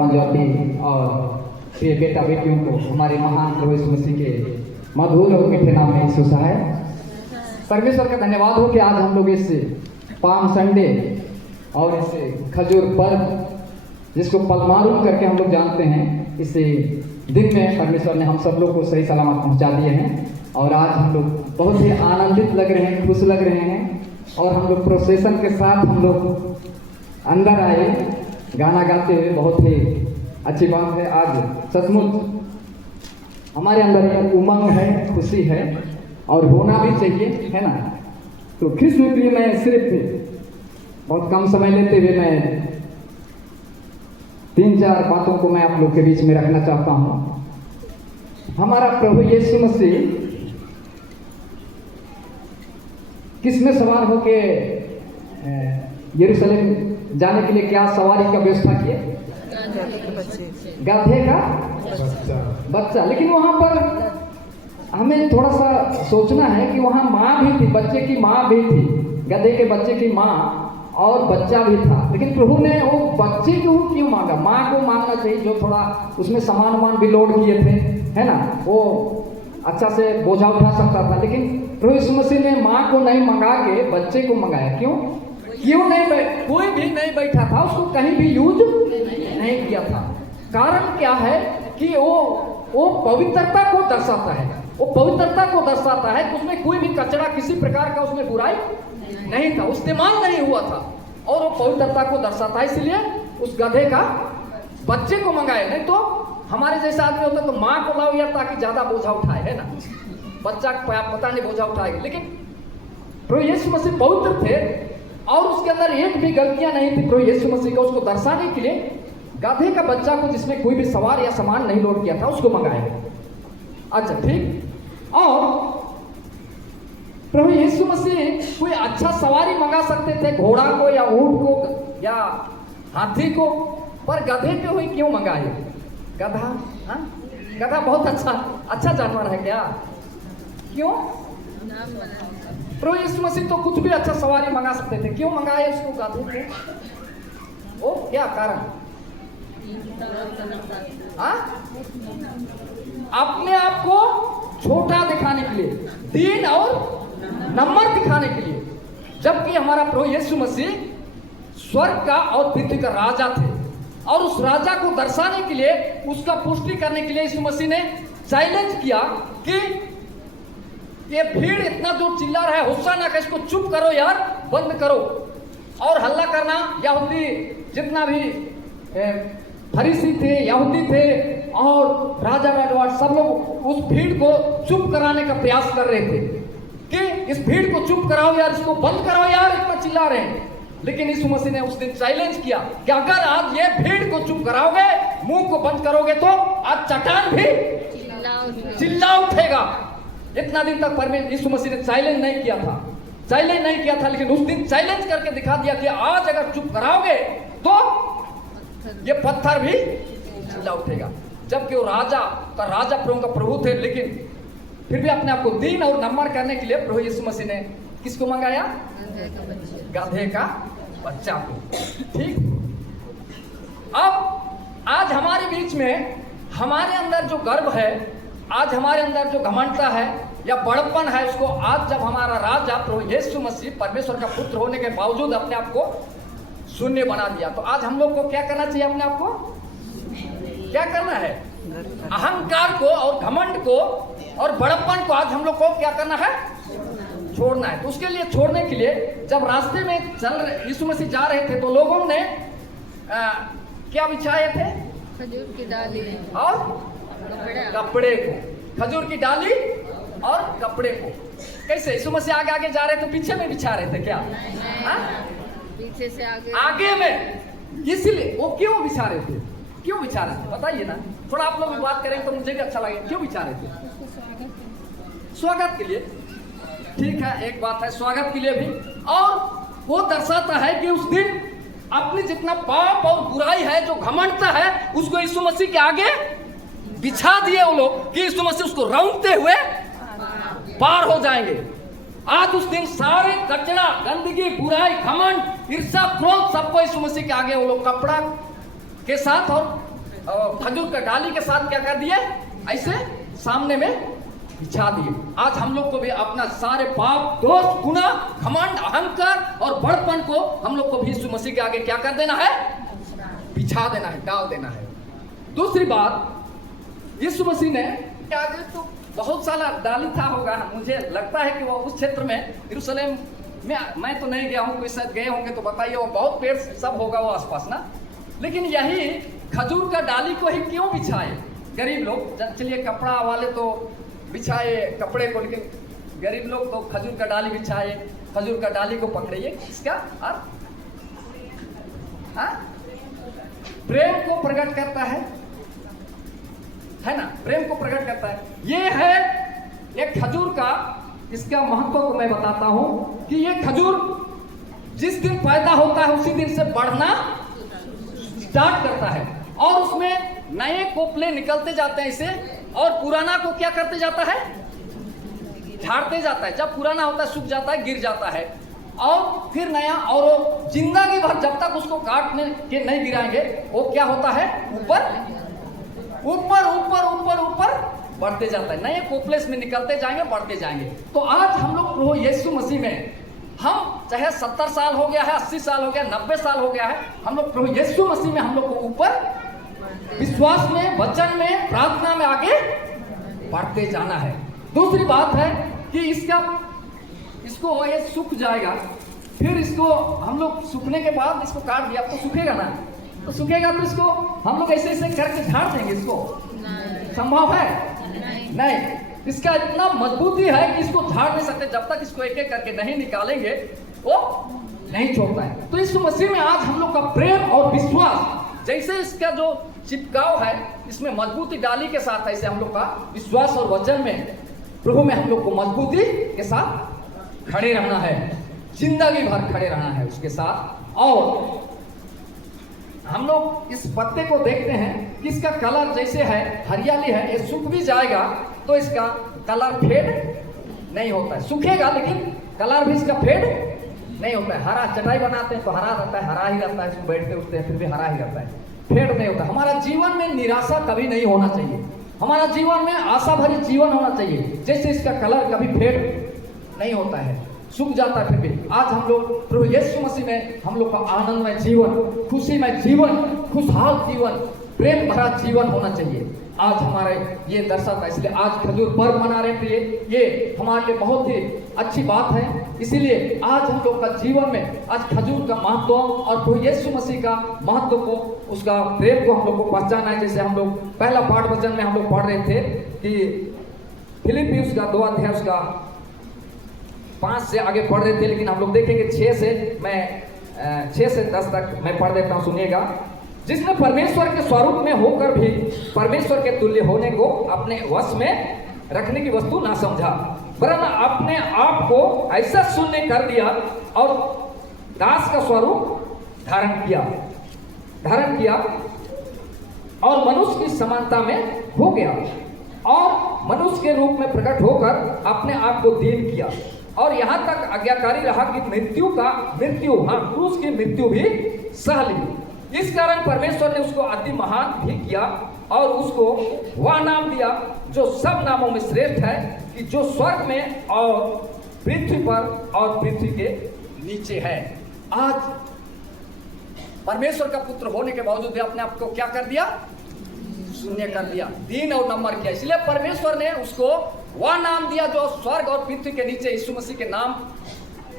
जवान ज्योति और प्रिय बेटा बेटियों को हमारे महान प्रभु यीशु मसीह के मधुर और मीठे नाम में सुसा है। परमेश्वर का धन्यवाद हो कि आज हम लोग इस पाम संडे और इस खजूर पर्व जिसको पलमारू करके हम लोग जानते हैं, इस दिन में परमेश्वर ने हम सब लोग को सही सलामत पहुंचा दिए हैं और आज हम लोग बहुत ही आनंदित लग रहे हैं, खुश लग रहे हैं और हम लोग प्रोसेशन के साथ हम लोग अंदर आए गाना गाते हुए। बहुत ही अच्छी बात है। आज सचमुच हमारे अंदर एक उमंग है, खुशी है और होना भी चाहिए, है ना। तो कृष्ण प्रिय मैं सिर्फ बहुत कम समय लेते हुए मैं 3-4 बातों को मैं आप लोग के बीच में रखना चाहता हूँ। हमारा प्रभु यीशु मसीह किसमें सवार होके यरूशलेम जाने के लिए क्या सवारी का व्यवस्था किए? गधे का बच्चा। लेकिन वहां पर हमें थोड़ा सा सोचना है कि वहां माँ भी थी, बच्चे की माँ भी थी, गधे के बच्चे की माँ और बच्चा भी था। लेकिन प्रभु ने वो बच्चे को क्यों मांगा? माँ को मांगना चाहिए जो थोड़ा उसमें सामान भी लोड किए थे, है ना, वो अच्छा से बोझा उठा सकता था। लेकिन प्रभु यीशु मसीह ने माँ को नहीं मंगा के बच्चे को मंगाया। क्यों नहीं? कोई भी नहीं बैठा था, उसको कहीं भी यूज नहीं किया था। कारण क्या है कि वो पवित्रता को दर्शाता है। वो पवित्रता को दर्शाता है कि उसमें कोई भी कचरा, किसी प्रकार का उसमें बुराई नहीं था, इस्तेमाल नहीं हुआ था और वो पवित्रता को दर्शाता है। इसलिए उस गधे का बच्चे को मंगाए। नहीं तो हमारे जैसा आदमी होता तो माँ को लाओ यार ताकि ज्यादा बोझा उठाए, है ना। बच्चा पता नहीं बोझा उठाएगा। लेकिन प्रभु यीशु मसीह पवित्र थे और उसके अंदर एक भी गलतियां नहीं थी प्रभु यीशु मसीह का। उसको दर्शाने के लिए गधे का बच्चा को, जिसमें कोई भी सवार या सामान नहीं लोड किया था, उसको मंगाया। अच्छा, ठीक। और प्रभु यीशु मसीह कोई अच्छा सवारी मंगा सकते थे, घोड़ा को या ऊंट को या हाथी को, पर गधे को ही क्यों मंगाए? गधा, हाँ, गधा बहुत अच्छा जानवर है क्या? क्यों? प्रभु यीशु मसीह तो कुछ भी अच्छा सवारी मंगा सकते थे, क्यों मंगाए उसको गधे को? वो क्या कारण? हाँ? अपने आप को छोटा दिखाने के लिए, दीन और नम्र दिखाने के लिए। जबकि हमारा प्रभु यीशु मसीह स्वर्ग का और पृथ्वी का राजा थे और उस राजा को दर्शाने के लिए, उसका पुष्टि करने के लिए यीशु मसीह ने चैलेंज किया कि ये भीड़ इतना दूर चिल्ला रहा है, होशाना का, इसको चुप करो यार, बंद करो। और हल्ला करना, यहूदी जितना भी फरीसी थे, यहूदी थे और राजा राजवाड़, सब लोग उस भीड़ को चुप कराने का प्रयास कर रहे थे कि इस भीड़ को चुप कराओ यार, इसको बंद कराओ यार, इतना चिल्ला रहे हैं। लेकिन यीशु मसीह ने उस दिन चैलेंज किया कि अगर आज ये भीड़ को चुप कराओगे, मुंह को बंद करोगे, तो आज चट्टान भी चिल्ला उठेगा। इतना दिन तक परमेश्वर यीशु मसीह ने चैलेंज नहीं किया था, लेकिन उस दिन चैलेंज करके दिखा दिया कि आज अगर चुप कराओगे तो ये पत्थर भी चिल्ला उठेगा। जबकि वो राजा प्रभु का प्रभु थे, लेकिन फिर भी अपने आप को दीन और नम्र करने के लिए प्रभु यीशु मसीह ने किसको मंगाया? गधे का बच्चा को। ठीक। अब आज हमारे बीच में, हमारे अंदर जो गर्व है, आज हमारे अंदर जो घमंडता है या बड़प्पन है, उसको आज जब हमारा राजा प्रभु यीशु मसीह परमेश्वर का पुत्र होने के बावजूद अपने आप को शून्य बना दिया, तो आज हम लोग को क्या करना चाहिए? अपने आप को क्या करना है? अहंकार को और घमंड को और बड़प्पन को आज हम लोग को क्या करना है? छोड़ना है। तो उसके लिए, छोड़ने के लिए, जब रास्ते में यीशु मसीह जा रहे थे तो लोगों ने क्या बिछाए थे? खजूर की डाली और कपड़े को। खजूर की डाली और कपड़े को। कैसे? यीशु मसीह आगे आगे जा रहे थे, पीछे में बिछा रहे थे क्या? पीछे से आगे में। इसलिए वो क्यों बिछा रहे थे? बताइए ना, थोड़ा आप लोग भी बात करेंगे तो मुझे भी अच्छा लगेगा। क्यों बिछा रहे थे? स्वागत के लिए। ठीक है, एक बात है, स्वागत के लिए भी। और वो दर्शाता है कि उस दिन अपनी जितना पाप और बुराई है, जो घमंडता है, उसको यीशु मसीह के आगे बिछा दिए वो लोग कि यीशु मसीह उसको रौंदते हुए पार हो जाएंगे। आज उस दिन सारे कचरा, गंदगी, बुराई, घमंड, ईर्ष्या, क्रोध, सबको यीशु मसीह के आगे वो लोग कपड़ा के साथ और खजूर का डाली के साथ क्या कर दिए, ऐसे सामने में बिछा दिए। आज हम लोग को भी अपना सारे पाप, दोष, गुनाह, घमंड, अहंकार और बड़पन को हम लोग को भी यीशु मसीह के आगे क्या कर देना है, बिछा देना है, डाल देना है। दूसरी बात, यीशु मसीह ने आगे तो बहुत सारा डाली था होगा, मुझे लगता है कि वो उस क्षेत्र में यरूशलेम में, मैं तो नहीं गया हूँ, कोई शायद गए होंगे तो बताइए, वो बहुत पेड़ सब होगा वो आसपास ना। लेकिन यही खजूर का डाली को ही क्यों बिछाए गरीब लोग? चलिए कपड़ा वाले तो बिछाए कपड़े को, लेकिन गरीब लोग तो खजूर का डाली बिछाए, खजूर का डाली को पकड़िए, इसका अर्थ प्रेम को प्रकट करता है ना, प्रेम को प्रकट करता है। ये है एक खजूर का, इसका महत्व को मैं बताता हूं कि ये खजूर जिस दिन पैदा होता है उसी दिन से बढ़ना स्टार्ट करता है और उसमें नए कोपले निकलते जाते हैं इसे, और पुराना को क्या करते जाता है, झाड़ते जाता है। जब पुराना होता है सूख जाता है, गिर जाता है, और फिर नया, और जिंदगी भर जब तक उसको काटने के नहीं गिराएंगे वो क्या होता है, ऊपर ऊपर ऊपर ऊपर ऊपर बढ़ते जाता है, नए कोपलेस में निकलते जाएंगे, बढ़ते जाएंगे। तो आज हम लोग प्रभु यीशु मसीह में, हम चाहे 70 साल हो गया है, 80 साल हो गया, 90 साल हो गया है, हम लोग प्रभु यीशु मसीह में हम लोग को ऊपर विश्वास में, वचन में, प्रार्थना में आगे बढ़ते जाना है। दूसरी बात है कि इसको ये सूख जाएगा, फिर इसको हम लोग सूखने के बाद इसको काट दिया तो सूखेगा ना, तो सूखेगा तो इसको हम लोग ऐसे ऐसे करके झाड़ देंगे, इसको संभव है नहीं। इसका इतना मजबूती है कि इसको झाड़ नहीं सकते, जब तक इसको एक एक करके नहीं निकालेंगे वो नहीं छोड़ता है। तो यीशु मसीह में आज हम लोग का प्रेम और विश्वास, जैसे इसका जो चिपकाव है इसमें मजबूती डाली के साथ, ऐसे हम लोग का विश्वास और वचन में, प्रभु में हम लोग को मजबूती के साथ खड़े रहना है, जिंदगी भर खड़े रहना है उसके साथ। और हम लोग इस पत्ते को देखते हैं कि इसका कलर जैसे है, हरियाली है, ये सूख भी जाएगा तो इसका कलर फेड नहीं होता है, सूखेगा लेकिन कलर भी इसका फेड नहीं होता है। हरा, चटाई बनाते हैं तो हरा रहता है, हरा ही रहता है, इसमें बैठते उठते हैं फिर भी हरा ही रहता है, फेड नहीं होता। हमारा जीवन में निराशा कभी नहीं होना चाहिए, हमारा जीवन में आशा भरी जीवन होना चाहिए। जैसे इसका कलर कभी फेड नहीं होता है, सूख जाता है, फिर भी आज हम लोग प्रभु यीशु मसीह में हम लोग का आनंदमय जीवन, खुशीमय जीवन, खुशहाल जीवन, प्रेम भरा जीवन होना चाहिए। आज हमारे ये दर्शाता है, इसलिए आज खजूर पर्व मना रहे थे, ये हमारे लिए बहुत ही अच्छी बात है। इसीलिए आज हम लोग का जीवन में आज खजूर का महत्व और प्रभु यीशु मसीह का महत्व को, उसका प्रेम को हम लोग को पहचाना है। जैसे हम लोग पहला पाठ वचन में हम लोग पढ़ रहे थे कि फिलिपियों का 2 अध्याय उसका 5 से आगे पढ़ रहे थे, लेकिन हम लोग देखेंगे 6 से 10 तक मैं पढ़ देता हूँ, सुनिएगा। जिसने परमेश्वर के स्वरूप में होकर भी परमेश्वर के तुल्य होने को अपने वश में रखने की वस्तु ना समझा, वरन अपने आप को ऐसा शून्य कर दिया और दास का स्वरूप धारण किया और मनुष्य की समानता में हो गया और मनुष्य के रूप में प्रकट होकर अपने आप को दीन किया और यहाँ तक आज्ञाकारी रहा कि क्रूस की मृत्यु भी सह ली। इस कारण परमेश्वर ने उसको अति महान भी किया और उसको वह नाम दिया जो सब नामों में श्रेष्ठ है, कि जो स्वर्ग में और पृथ्वी पर और पृथ्वी के नीचे है। आज परमेश्वर का पुत्र होने के बावजूद भी अपने आप को क्या कर दिया, शून्य कर दिया, दीन और नम्र किया। इसलिए परमेश्वर ने उसको वह नाम दिया जो स्वर्ग और पृथ्वी के नीचे, यीशु मसीह के नाम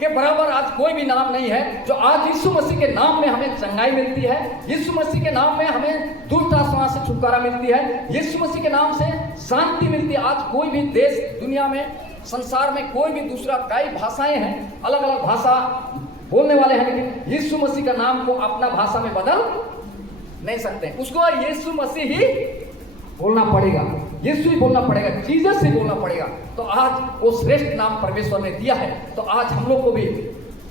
के बराबर आज कोई भी नाम नहीं है। जो आज यीशु मसीह के नाम में हमें चंगाई मिलती है, यीशु मसीह के नाम में हमें दुष्ट आत्मा से छुटकारा मिलती है, यीशु मसीह के नाम से शांति मिलती है। आज कोई भी देश, दुनिया में, संसार में कोई भी दूसरा, कई भाषाएं हैं, अलग अलग भाषा बोलने वाले हैं, लेकिन यीशु मसीह का नाम को अपना भाषा में बदल नहीं सकते। उसको यीशु मसीह ही बोलना पड़ेगा, यीशु ही बोलना पड़ेगा, जीसस ही बोलना पड़ेगा। तो आज वो श्रेष्ठ नाम परमेश्वर ने दिया है। तो आज हम लोग को भी,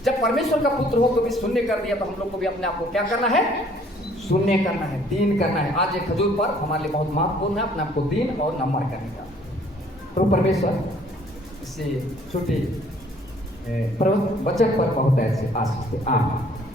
जब परमेश्वर का पुत्र हो तो भी शून्य कर दिया, तो हम लोग को भी अपने आप को क्या करना है, शून्य करना है, दीन करना है। आज ये खजूर पर हमारे लिए बहुत महत्वपूर्ण है, अपने आप को दीन और नम्र करने का। तो परमेश्वर इससे छोटी वचन पर बहुत ऐसे आशीष दे। आमीन।